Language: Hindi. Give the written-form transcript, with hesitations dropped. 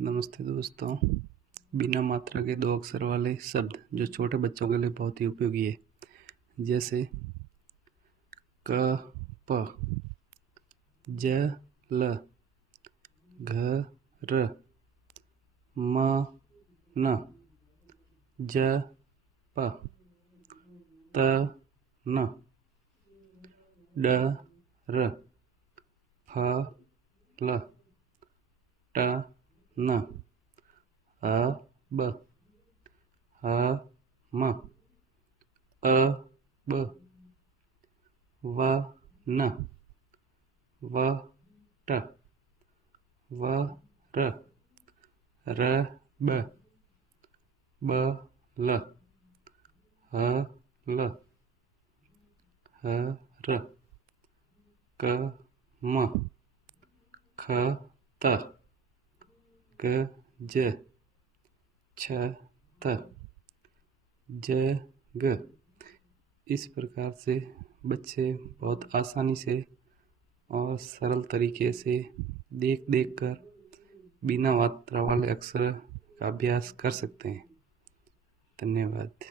नमस्ते दोस्तों। बिना मात्रा के दो अक्षर वाले शब्द जो छोटे बच्चों के लिए बहुत ही उपयोगी है, जैसे क प, ज ल, घ र, म न, ज प, त न, ड र, फ ल, ट न, अ ब, ह म, अ ब, व न, व ट, व र, र ब, ब ल, ह ल, ह र, क म, ख त, ग ज, छ त, ज ग। इस प्रकार से बच्चे बहुत आसानी से और सरल तरीके से देख देख कर बिना मात्रा वाले अक्षर का अभ्यास कर सकते हैं। धन्यवाद।